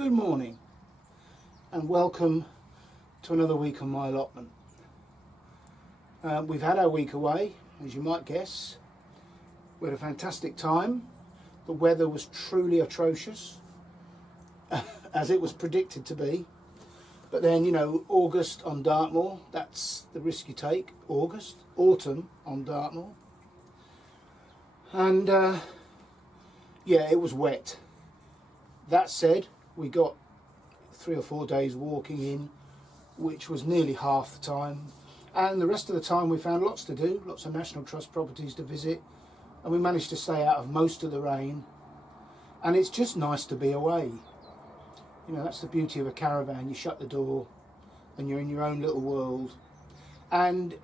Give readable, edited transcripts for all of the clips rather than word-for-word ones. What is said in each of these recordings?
Good morning and welcome to another week on my allotment. We've had our week away, as you might guess. We had a fantastic time. The weather was truly atrocious, as it was predicted to be. But then, you know, August on Dartmoor, that's the risk you take. Autumn on Dartmoor. And yeah, it was wet. That said, we got 3 or 4 days walking in, which was nearly half the time. And the rest of the time we found lots to do, lots of National Trust properties to visit. And we managed to stay out of most of the rain. And it's just nice to be away. You know, that's the beauty of a caravan. You shut the door and you're in your own little world. And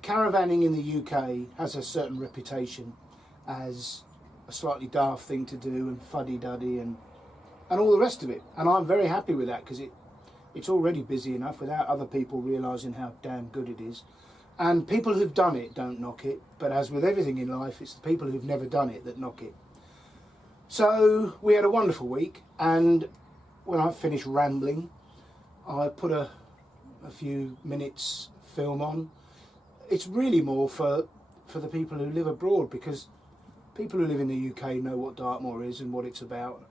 caravanning in the UK has a certain reputation as a slightly daft thing to do and fuddy-duddy and all the rest of it. And I'm very happy with that because it's already busy enough without other people realising how damn good it is. And people who've done it don't knock it, but as with everything in life, it's the people who've never done it that knock it. So we had a wonderful week, and when I finished rambling, I put a few minutes film on. It's really more for the people who live abroad, because people who live in the UK know what Dartmoor is and what it's about.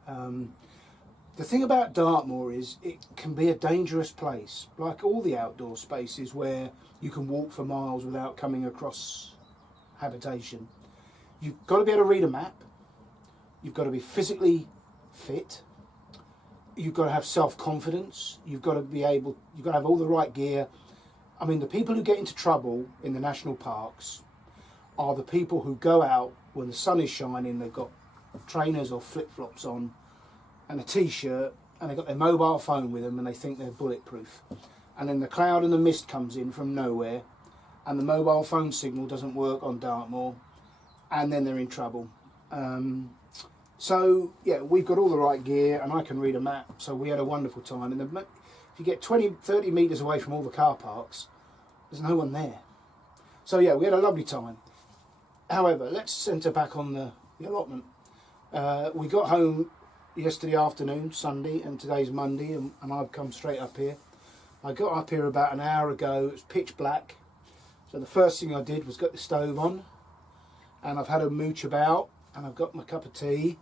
The thing about Dartmoor is it can be a dangerous place, like all the outdoor spaces where you can walk for miles without coming across habitation. You've got to be able to read a map. You've got to be physically fit. You've got to have self-confidence. You've got to have all the right gear. I mean, the people who get into trouble in the national parks are the people who go out when the sun is shining, they've got trainers or flip-flops on and a t-shirt, and they've got their mobile phone with them and they think they're bulletproof. And then the cloud and the mist comes in from nowhere and the mobile phone signal doesn't work on Dartmoor, and then they're in trouble. So yeah, we've got all the right gear and I can read a map, so we had a wonderful time. And if you get 20-30 metres away from all the car parks, there's no one there. So yeah, we had a lovely time. However, let's centre back on the allotment. We got home yesterday afternoon, Sunday, and today's Monday, and I've come straight up here. I got up here about an hour ago. It was pitch black, so the first thing I did was get the stove on, and I've had a mooch about, and I've got my cup of tea,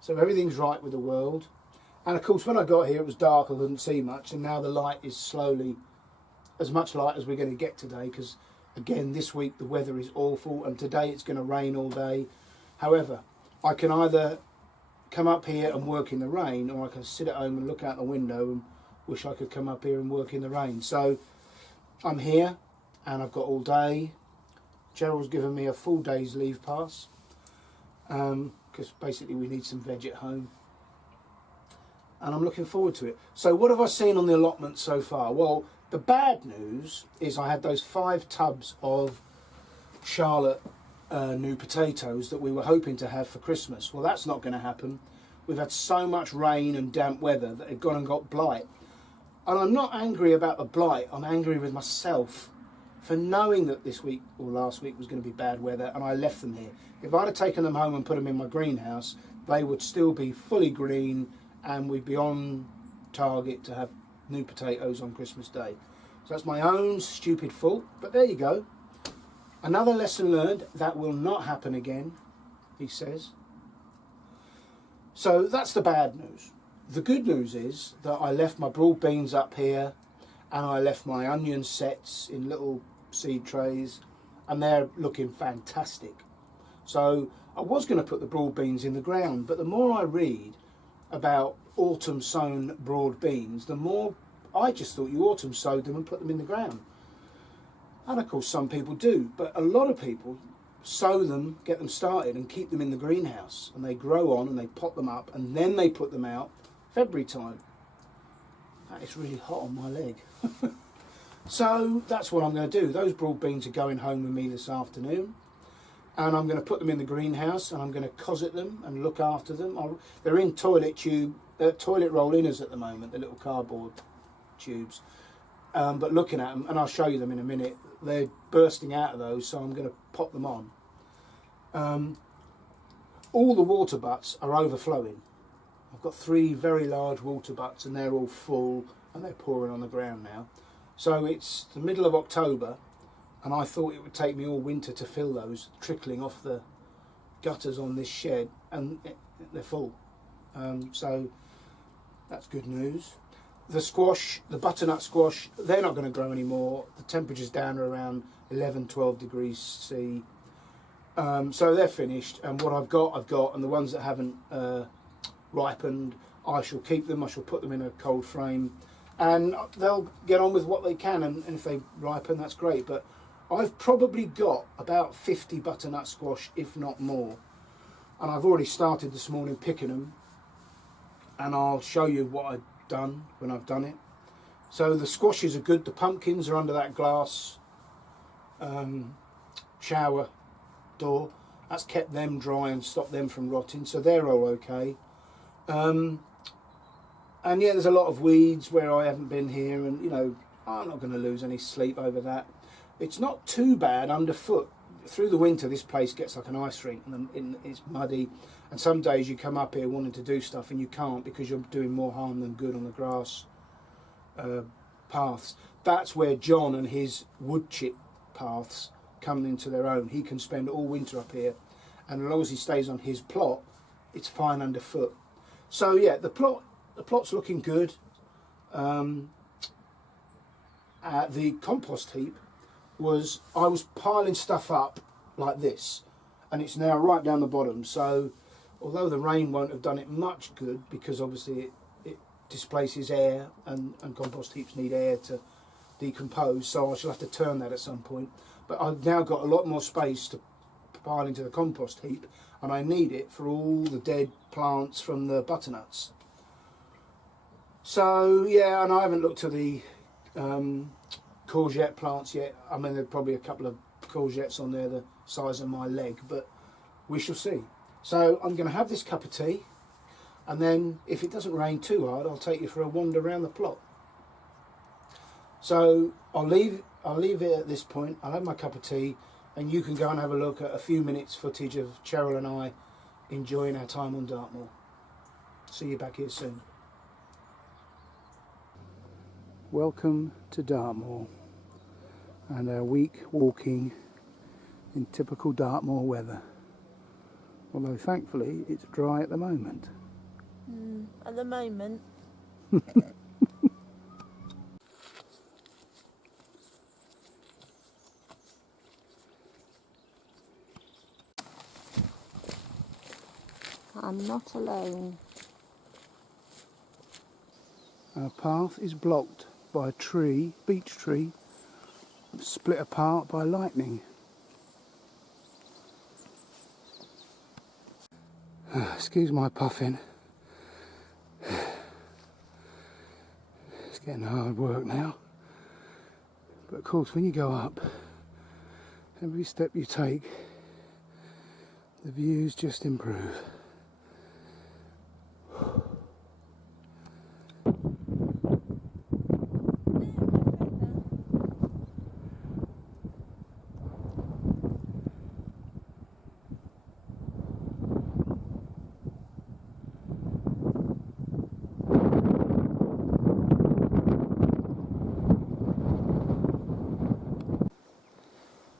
so everything's right with the world. And of course, when I got here it was dark, I couldn't see much, and now the light is slowly as much light as we're going to get today, because again this week the weather is awful and today it's going to rain all day. However, I can either come up here and work in the rain, or I can sit at home and look out the window and wish I could come up here and work in the rain. So I'm here and I've got all day. Gerald's given me a full day's leave pass because basically we need some veg at home, and I'm looking forward to it. So what have I seen on the allotment so far? Well, the bad news is I had those 5 tubs of Charlotte new potatoes that we were hoping to have for Christmas. Well, that's not going to happen. We've had so much rain and damp weather that they've gone and got blight. And I'm not angry about the blight, I'm angry with myself for knowing that this week or last week was going to be bad weather, and I left them here. If I'd have taken them home and put them in my greenhouse, they would still be fully green and we'd be on target to have new potatoes on Christmas Day. So that's my own stupid fault, but there you go. Another lesson learned. That will not happen again, he says. So that's the bad news. The good news is that I left my broad beans up here, and I left my onion sets in little seed trays, and they're looking fantastic. So I was going to put the broad beans in the ground, but the more I read about autumn sown broad beans, the more I just thought you autumn sowed them and put them in the ground. And of course some people do, but a lot of people sow them, get them started and keep them in the greenhouse, and they grow on and they pot them up and then they put them out February time. That is really hot on my leg. So that's what I'm going to do. Those broad beans are going home with me this afternoon, and I'm going to put them in the greenhouse and I'm going to cosset them and look after them. They're in toilet roll inners at the moment, the little cardboard tubes. But looking at them, and I'll show you them in a minute, they're bursting out of those, so I'm going to pop them on. All the water butts are overflowing. I've got 3 very large water butts and they're all full and they're pouring on the ground now. So it's the middle of October and I thought it would take me all winter to fill those, trickling off the gutters on this shed, and they're full. So that's good news. The squash, the butternut squash, they're not going to grow anymore. The temperature's down to around 11, 12 degrees C. So they're finished, and what I've got, and the ones that haven't ripened, I shall keep them. I shall put them in a cold frame, and they'll get on with what they can, and if they ripen, that's great. But I've probably got about 50 butternut squash, if not more, and I've already started this morning picking them, and I'll show you what I've done when I've done it. So the squashes are good. The pumpkins are under that glass shower door. That's kept them dry and stopped them from rotting, so they're all okay. And yeah, there's a lot of weeds where I haven't been here, and you know, I'm not going to lose any sleep over that. It's not too bad underfoot. Through the winter this place gets like an ice rink, and it's muddy, and some days you come up here wanting to do stuff and you can't because you're doing more harm than good on the grass paths. That's where John and his wood chip paths come into their own. He can spend all winter up here, and as long as he stays on his plot, it's fine underfoot. So yeah, the plot's looking good. The compost heap I was piling stuff up like this, and it's now right down the bottom. So although the rain won't have done it much good, because obviously it displaces air, and compost heaps need air to decompose, so I shall have to turn that at some point. But I've now got a lot more space to pile into the compost heap, and I need it for all the dead plants from the butternuts. So yeah, and I haven't looked at the courgette plants yet. I mean, there's probably a couple of courgettes on there the size of my leg, but we shall see. So I'm going to have this cup of tea, and then if it doesn't rain too hard, I'll take you for a wander around the plot. So I'll leave it at this point. I'll have my cup of tea, and you can go and have a look at a few minutes footage of Cheryl and I enjoying our time on Dartmoor. See you back here soon. Welcome to Dartmoor and our week walking in typical Dartmoor weather. Although thankfully it's dry at the moment. At the moment. I'm not alone. Our path is blocked by a tree, beech tree, split apart by lightning. Excuse my puffing. It's getting hard work now. But of course, when you go up, every step you take, the views just improve.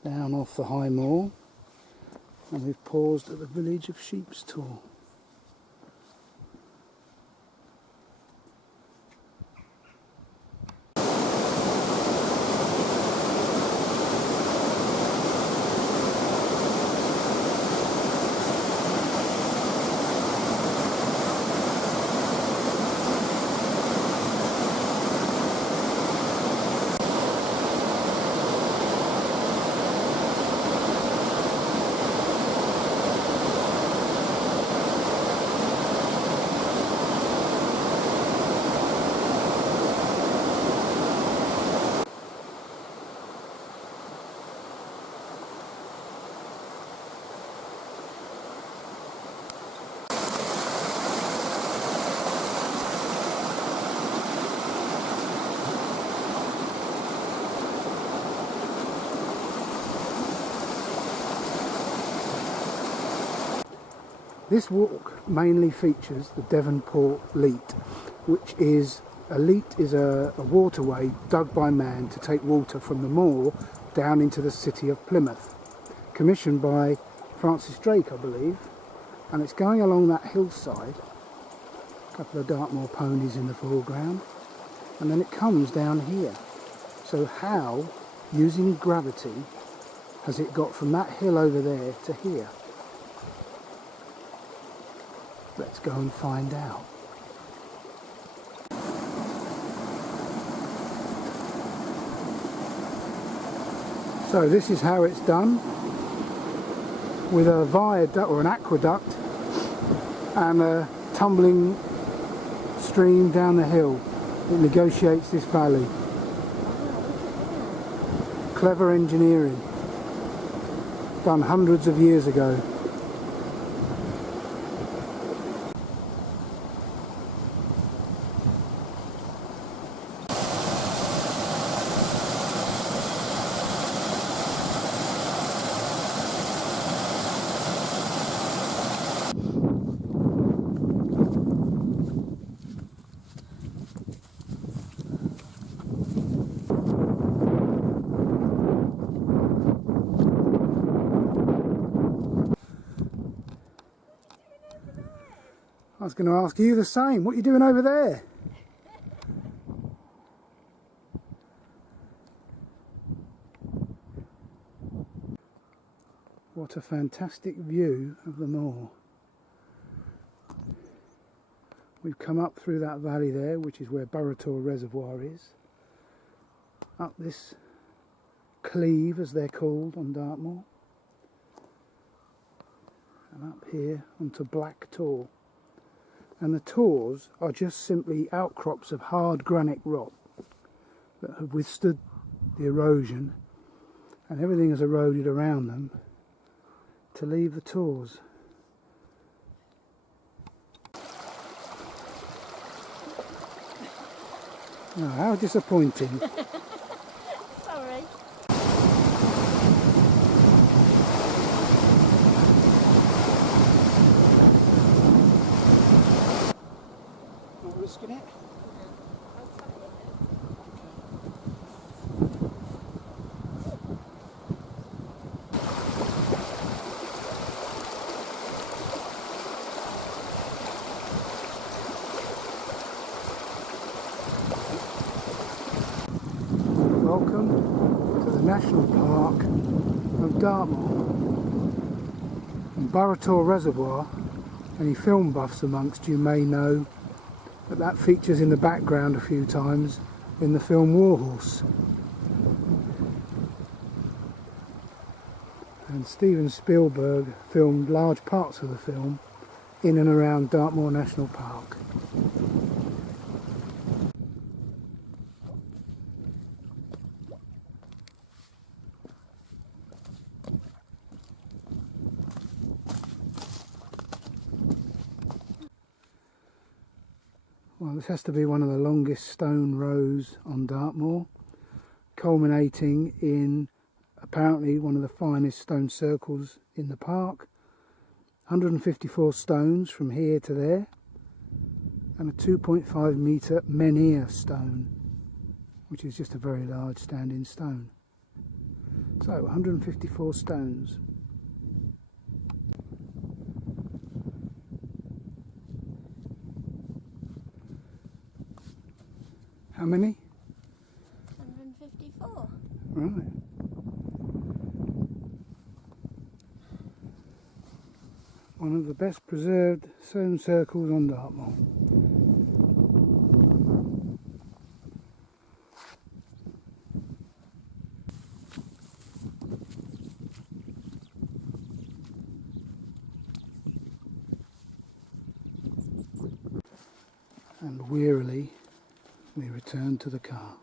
Down off the high moor, and we've paused at the village of Sheep's Tor. This walk mainly features the Devonport Leat, which is a waterway dug by man to take water from the moor down into the city of Plymouth, commissioned by Francis Drake, I believe, and it's going along that hillside. A couple of Dartmoor ponies in the foreground, and then it comes down here. So how, using gravity, has it got from that hill over there to here? Let's go and find out. So this is how it's done, with a viaduct or an aqueduct and a tumbling stream down the hill. It negotiates this valley. Clever engineering, done hundreds of years ago. I was going to ask you the same. What are you doing over there? What a fantastic view of the moor. We've come up through that valley there, which is where Burrator Reservoir is. Up this cleave, as they're called on Dartmoor. And up here onto Black Tor. And the tors are just simply outcrops of hard granite rock that have withstood the erosion, and everything has eroded around them to leave the tors. Oh, how disappointing. Sorry. Not risking it? Welcome to the National Park of Dartmoor. And Burrator Reservoir, any film buffs amongst you may know that features in the background a few times in the film Warhorse. And Steven Spielberg filmed large parts of the film in and around Dartmoor National Park. Well, this has to be one of the longest stone rows on Dartmoor, culminating in apparently one of the finest stone circles in the park. 154 stones from here to there, and a 2.5 metre menhir stone, which is just a very large standing stone. So 154 stones. How many? 154. Right. One of the best preserved stone circles on Dartmoor. And wearily we return to the car.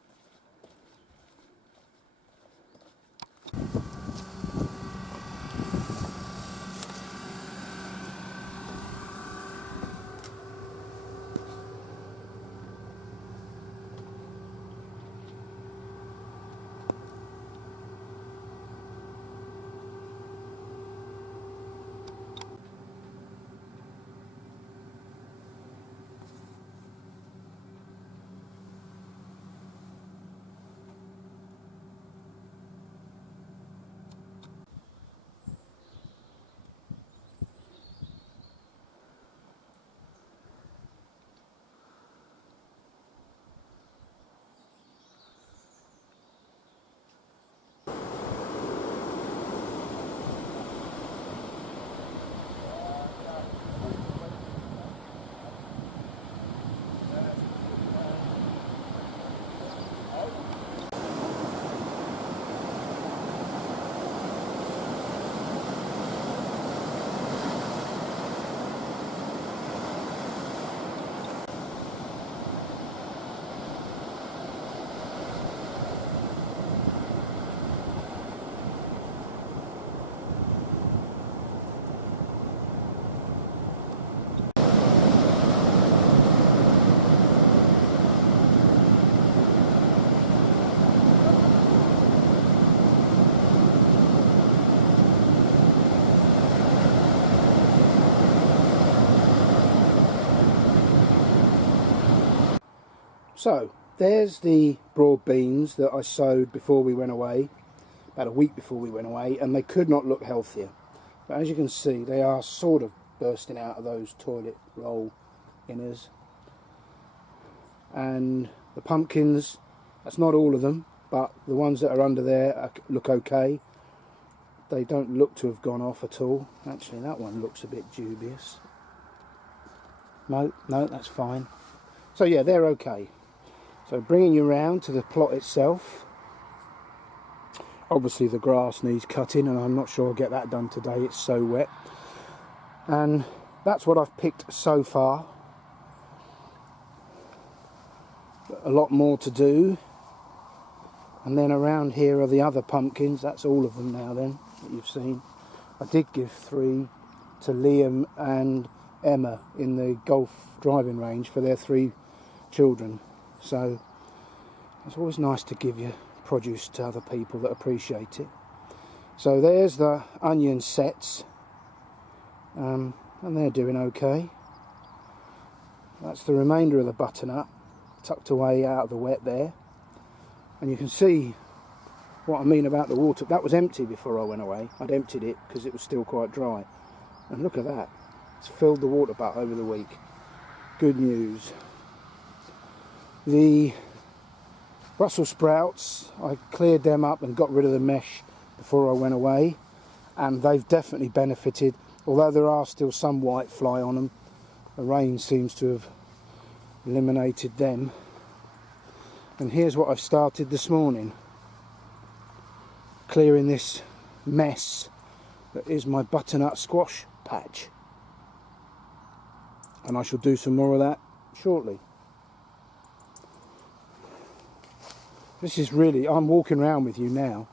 So there's the broad beans that I sowed before we went away, about a week before we went away, and they could not look healthier. But as you can see, they are sort of bursting out of those toilet roll inners. And the pumpkins, that's not all of them, but the ones that are under there look okay. They don't look to have gone off at all. Actually, that one looks a bit dubious. No, that's fine. So yeah, they're okay. So bringing you round to the plot itself. Obviously the grass needs cutting, and I'm not sure I'll get that done today, it's so wet. And that's what I've picked so far. A lot more to do. And then around here are the other pumpkins. That's all of them now then, that you've seen. I did give 3 to Liam and Emma in the golf driving range for their 3 children. So it's always nice to give your produce to other people that appreciate it. So there's the onion sets, and they're doing okay. That's the remainder of the butternut tucked away out of the wet there. And you can see what I mean about the water. That was empty before I went away. I'd emptied it because it was still quite dry. And look at that. It's filled the water butt over the week. Good news. The Brussels sprouts, I cleared them up and got rid of the mesh before I went away. And they've definitely benefited. Although there are still some white fly on them. The rain seems to have eliminated them. And here's what I've started this morning. Clearing this mess that is my butternut squash patch. And I shall do some more of that shortly. This is really, I'm walking around with you now.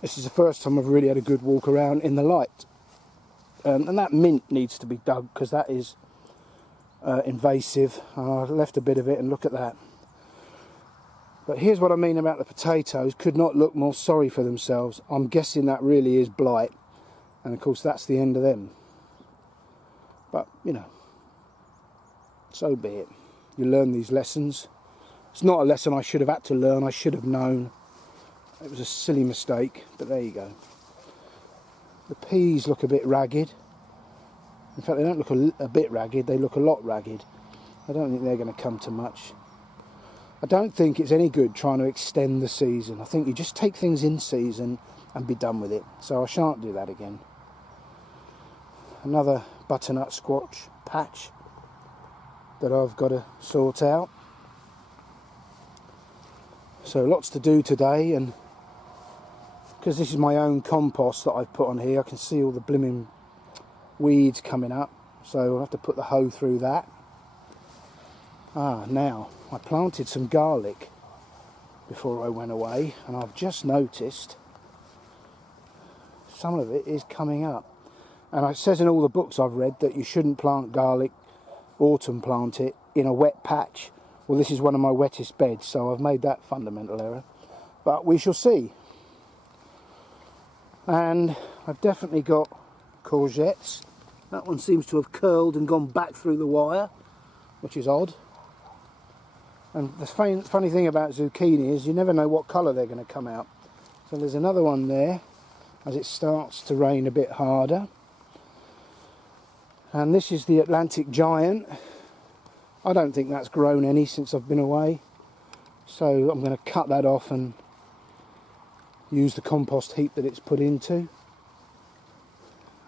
This is the first time I've really had a good walk around in the light. And that mint needs to be dug because that is invasive. I left a bit of it, and look at that. But here's what I mean about the potatoes. Could not look more sorry for themselves. I'm guessing that really is blight. And of course that's the end of them. But, you know, so be it. You learn these lessons. It's not a lesson I should have had to learn. I should have known. It was a silly mistake, but there you go. The peas look a bit ragged. In fact, they don't look a bit ragged. They look a lot ragged. I don't think they're going to come to much. I don't think it's any good trying to extend the season. I think you just take things in season and be done with it. So I shan't do that again. Another butternut squash patch that I've got to sort out. So lots to do today, and because this is my own compost that I've put on here, I can see all the blimmin' weeds coming up. So I'll have to put the hoe through that. Now, I planted some garlic before I went away, and I've just noticed some of it is coming up. And it says in all the books I've read that you shouldn't plant garlic, autumn plant it, in a wet patch. Well, this is one of my wettest beds, so I've made that fundamental error. But we shall see. And I've definitely got courgettes. That one seems to have curled and gone back through the wire, which is odd. And the funny thing about zucchini is you never know what colour they're going to come out. So there's another one there as it starts to rain a bit harder. And this is the Atlantic Giant. I don't think that's grown any since I've been away. So I'm going to cut that off and use the compost heap that it's put into.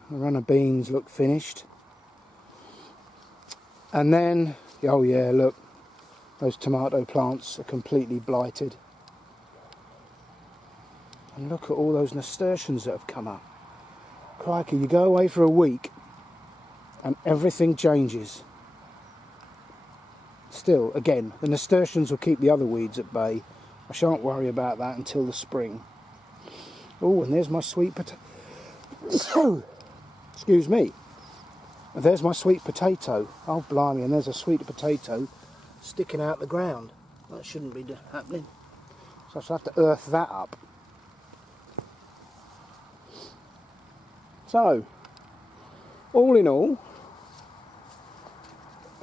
The runner beans look finished. And then, oh yeah, look. Those tomato plants are completely blighted. And look at all those nasturtiums that have come up. Crikey, you go away for a week and everything changes. Still, again, the nasturtiums will keep the other weeds at bay. I shan't worry about that until the spring. Oh, and there's my sweet potato. Excuse me. And there's my sweet potato. Oh, blimey, and there's a sweet potato sticking out the ground. That shouldn't be happening. So I shall have to earth that up. So, all in all,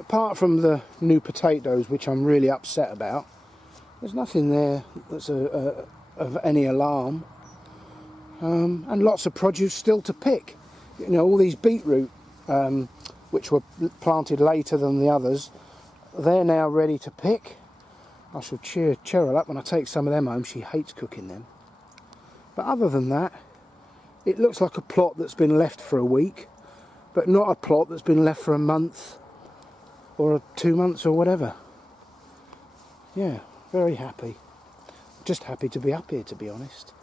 apart from the new potatoes, which I'm really upset about, there's nothing there that's of any alarm. And lots of produce still to pick. You know, all these beetroot, which were planted later than the others, they're now ready to pick. I shall cheer Cheryl up when I take some of them home. She hates cooking them. But other than that, it looks like a plot that's been left for a week, but not a plot that's been left for a month or 2 months or whatever. Yeah, very happy. Just happy to be up here, to be honest.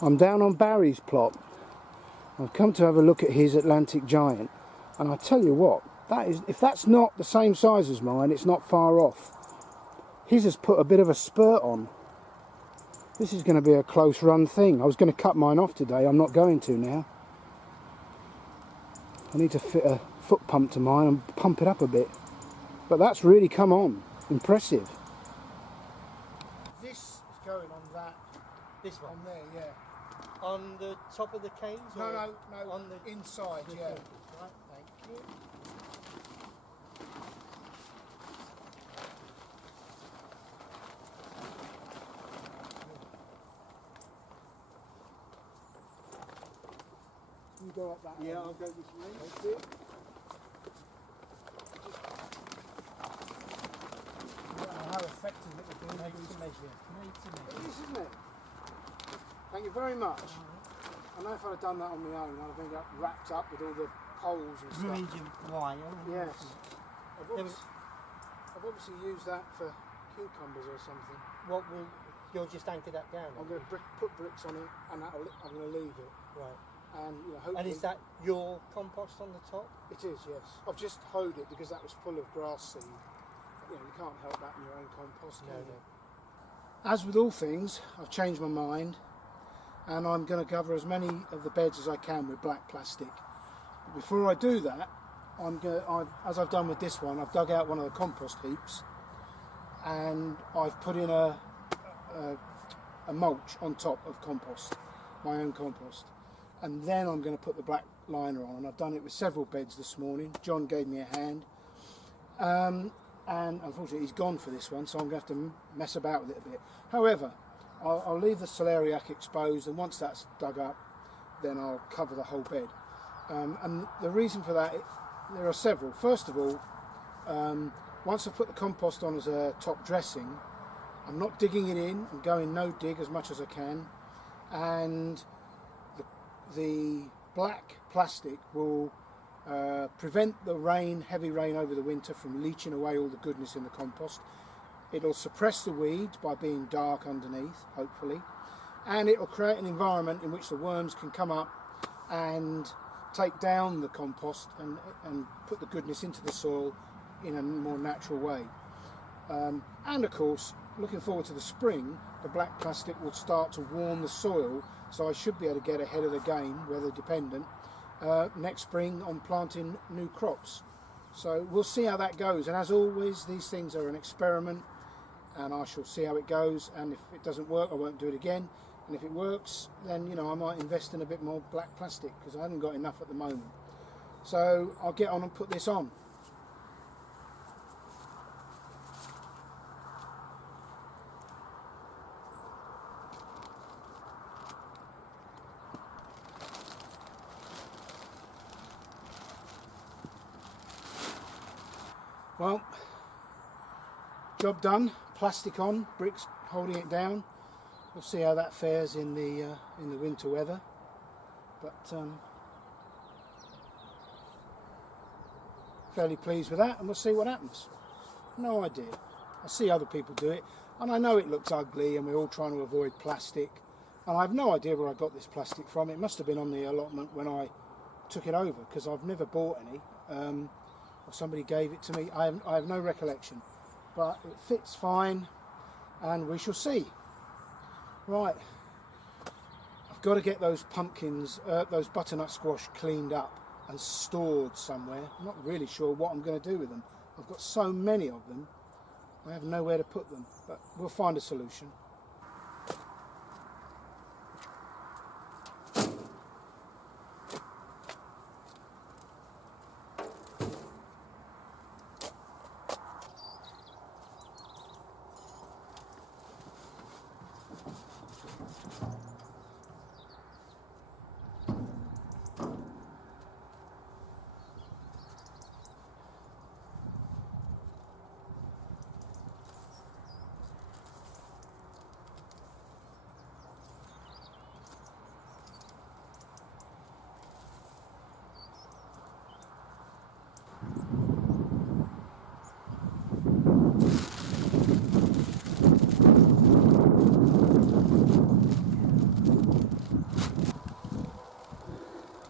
I'm down on Barry's plot. I've come to have a look at his Atlantic Giant, and I tell you what, that is, if that's not the same size as mine, it's not far off. His has put a bit of a spurt on. This is going to be a close run thing. I was going to cut mine off today, I'm not going to now. I need to fit a foot pump to mine and pump it up a bit. But that's really come on. Impressive. This is going on that. This one? On there, yeah. On the top of the canes? No, or no, on the inside, yeah. Right, thank you. You go up that Yeah, way. I'll go this way. That's it. I don't know how effective it will be. Made to measure. Made to It measure. is, isn't it? Thank you very much. I know if I'd have done that on my own, I'd have ended up wrapped up with all the poles and stuff. Bridge and wire. Yes. I've obviously used that for cucumbers or something. What will you'll just anchor that down? I'm going to put bricks on it, and I'm going to leave it. Right. And you know, hopefully. And is that your compost on the top? It is, yes. I've just hoed it because that was full of grass seed. You know, you can't help that in your own compost, can you? As with all things, I've changed my mind, and I'm going to cover as many of the beds as I can with black plastic. But before I do that, as I've done with this one, I've dug out one of the compost heaps, and I've put in a mulch on top of compost, my own compost. And then I'm going to put the black liner on, and I've done it with several beds this morning. John gave me a hand, and unfortunately he's gone for this one, so I'm going to have to mess about with it a bit. However, I'll leave the celeriac exposed, and once that's dug up, then I'll cover the whole bed. And the reason for that, there are several. First of all, once I've put the compost on as a top dressing, I'm not digging it in. I'm going no dig as much as I can, and the black plastic will prevent the rain, heavy rain over the winter, from leaching away all the goodness in the compost. It'll suppress the weeds by being dark underneath, hopefully, and it'll create an environment in which the worms can come up and take down the compost and put the goodness into the soil in a more natural way. And of course, looking forward to the spring, the black plastic will start to warm the soil, so I should be able to get ahead of the game, weather dependent, next spring on planting new crops. So we'll see how that goes, and as always, these things are an experiment, and I shall see how it goes, and if it doesn't work, I won't do it again, and if it works, then, you know, I might invest in a bit more black plastic, because I haven't got enough at the moment. So I'll get on and put this on. Well, job done. Plastic on, bricks holding it down. We'll see how that fares in the winter weather. But fairly pleased with that, and we'll see what happens. No idea. I see other people do it, and I know it looks ugly, and we're all trying to avoid plastic. And I have no idea where I got this plastic from. It must have been on the allotment when I took it over, because I've never bought any. Or somebody gave it to me. I have no recollection, but it fits fine, and we shall see. Right, I've got to get those pumpkins, those butternut squash cleaned up and stored somewhere. I'm not really sure what I'm going to do with them. I've got so many of them, I have nowhere to put them, but we'll find a solution.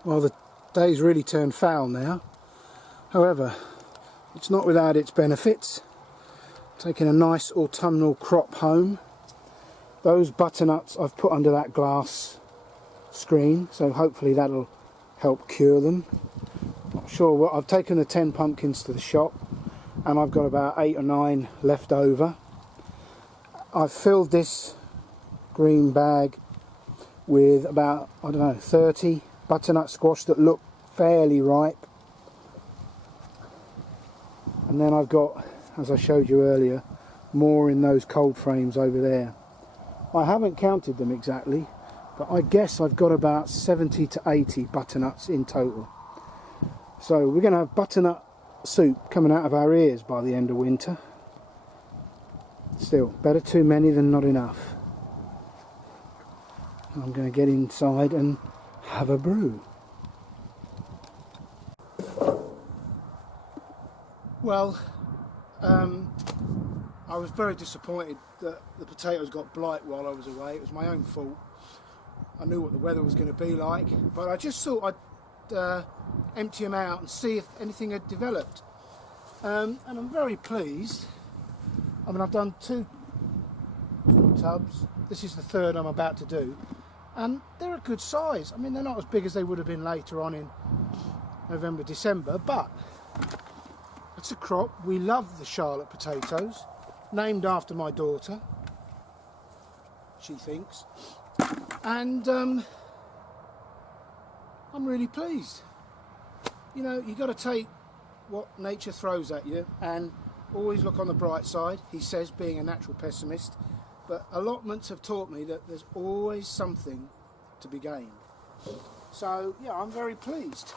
Well, the day's really turned foul now. However, it's not without its benefits. Taking a nice autumnal crop home. Those butternuts I've put under that glass screen, so hopefully that'll help cure them. Not sure what. I've taken the 10 pumpkins to the shop and I've got about 8 or 9 left over. I've filled this green bag with about, I don't know, 30 butternut squash that look fairly ripe. And then I've got, as I showed you earlier, more in those cold frames over there. I haven't counted them exactly, but I guess I've got about 70 to 80 butternuts in total. So we're going to have butternut soup coming out of our ears by the end of winter. Still, better too many than not enough. I'm going to get inside and have a brew. Well, I was very disappointed that the potatoes got blight while I was away. It was my own fault. I knew what the weather was going to be like, but I just thought I'd empty them out and see if anything had developed. And I'm very pleased. I mean, I've done two tubs. This is the third I'm about to do. And they're a good size. I mean, they're not as big as they would have been later on in November, December, but it's a crop. We love the Charlotte potatoes, named after my daughter, she thinks. And I'm really pleased. You know, you've got to take what nature throws at you and always look on the bright side, he says, being a natural pessimist. But allotments have taught me that there's always something to be gained. So, yeah, I'm very pleased.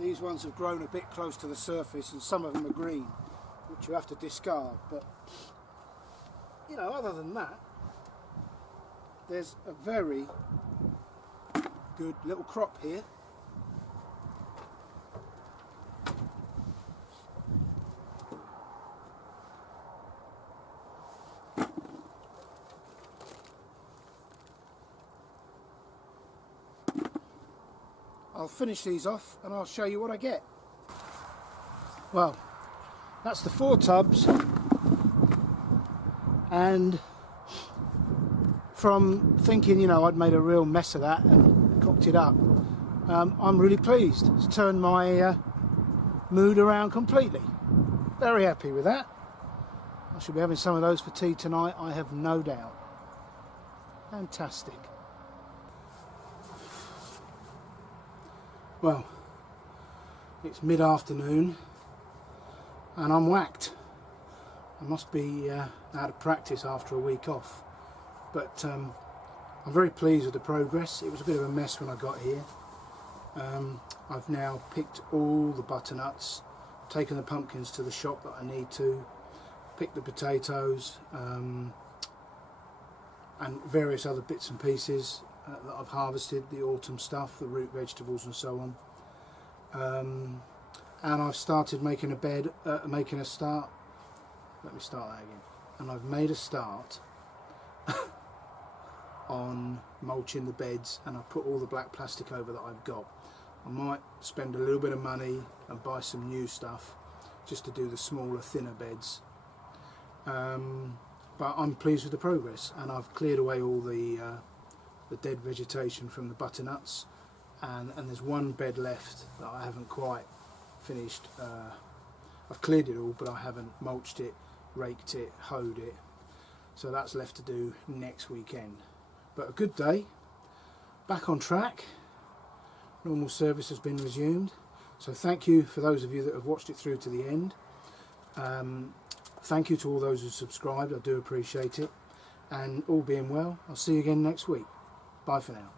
These ones have grown a bit close to the surface and some of them are green, which you have to discard, but you know, other than that, there's a very good little crop here. I'll finish these off and I'll show you what I get. Well, that's the 4 tubs, and from thinking, you know, I'd made a real mess of that and cocked it up, I'm really pleased. It's turned my mood around completely. Very happy with that. I should be having some of those for tea tonight, I have no doubt. Fantastic. Well, it's mid-afternoon and I'm whacked. I must be out of practice after a week off, but I'm very pleased with the progress. It was a bit of a mess when I got here. I've now picked all the butternuts, taken the pumpkins to the shop that I need to, picked the potatoes and various other bits and pieces that I've harvested, the autumn stuff, the root vegetables and so on. And I've started making a bed, making a start. Let me start that again. And I've made a start on mulching the beds, and I've put all the black plastic over that I've got. I might spend a little bit of money and buy some new stuff just to do the smaller, thinner beds. But I'm pleased with the progress, and I've cleared away all the dead vegetation from the butternuts, and there's one bed left that I haven't quite finished. I've cleared it all, but I haven't mulched it, raked it, hoed it, so that's left to do next weekend. But a good day, back on track, normal service has been resumed, so thank you for those of you that have watched it through to the end. Thank you to all those who subscribed, I do appreciate it, and all being well, I'll see you again next week. Bye for now.